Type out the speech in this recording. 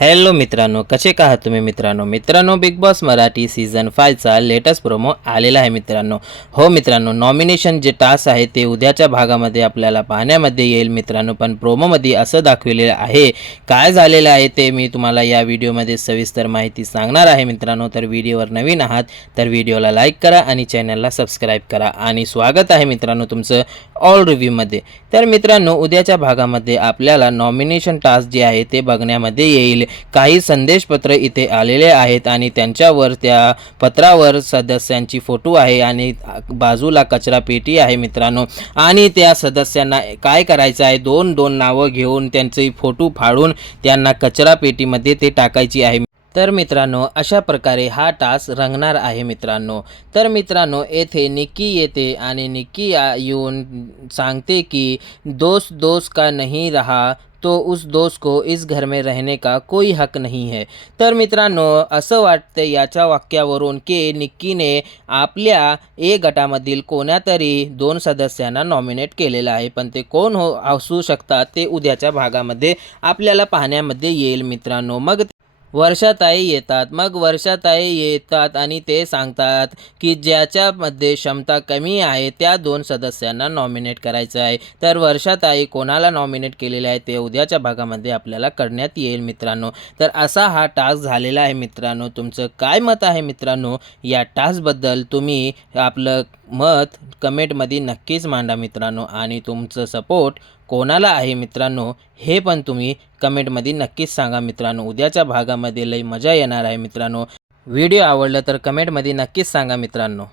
Hello मित्रांनो, कसे का आहात तुम्ही मित्रांनो बिग बॉस मराठी सीझन 5चा लेटेस्ट प्रोमो आलेला आहे मित्रांनो. हो मित्रांनो, नॉमिनेशन जे टास्क आहे ते उद्याच्या भागामध्ये आपल्याला पाहण्यामध्ये येईल मित्रांनो. पण प्रोमोमध्ये असं दाखवलेलं आहे, काय झालेलं आहे ते मी तुम्हाला या व्हिडिओमध्ये सविस्तर माहिती सांगणार आहे मित्रांनो. तर व्हिडिओवर नवीन आहात तर व्हिडिओला लाईक करा आणि चॅनलला सबस्क्राईब करा. आणि स्वागत आहे मित्रांनो तुमचं ऑल रिव्ह्यूमध्ये. तर मित्रांनो, उद्याच्या भागामध्ये आपल्याला नॉमिनेशन टास्क जे आहे ते बघण्यामध्ये येईल. काही संदेशपत्र इथे आलेले आहेत आणि त्यांच्यावर त्या पत्रावर सदस्यांची फोटो आहे आणि बाजूला कचरा पेटी आहे मित्रांनो. आणि त्या सदस्यांना काय करायचं आहे, दोन दोन नावं घेऊन त्यांचे फोटो फाडून त्यांना कचरा पेटीमध्ये ते टाकायची आहे. तर मित्रांनो, अशा प्रकारे हा टास्क रंगणार आहे मित्रांनो. तर मित्रांनो, येथे निक्की येते आणि निक्की येऊन सांगते की दोस्त दोस्त का नहीं रहा तो उस दोस्त को इस घर में रहने का कोई हक नहीं है. तर मित्रांनो, असं वाटतं याच्या वाक्यावरून की निक्कीने आपल्या ए गटामधील कोणातरी 2 सदस्यांना नॉमिनेट केलेलं आहे. पण ते कोण असू शकतात ते उद्याच्या भागामध्ये आपल्याला पाहण्यामध्ये येईल मित्रांनो. मग वर्षाताई येतात आणि ते सांगतात की ज्याच्यामध्ये क्षमता कमी आहे त्या 2 सदस्यांना नॉमिनेट करायचं आहे. तर वर्षाताई कोणाला नॉमिनेट केलेले आहे ते उद्याच्या भागामध्ये आपल्याला करण्यात येईल मित्रांनो. तर असा हा टास्क झालेला आहे मित्रांनो. तुमचं काय मत आहे मित्रांनो या टास्कबद्दल? तुम्ही आपलं मत कमेंटमध्ये नक्कीच मांडा मित्रांनो. आणि तुमचं सपोर्ट कोणाला आहे मित्रांनो हे पण तुम्ही कमेंटमध्ये नक्कीच सांगा मित्रांनो. उद्याच्या भागामध्ये लई मजा येणार आहे मित्रांनो. व्हिडिओ आवडला तर कमेंटमध्ये नक्कीच सांगा मित्रांनो.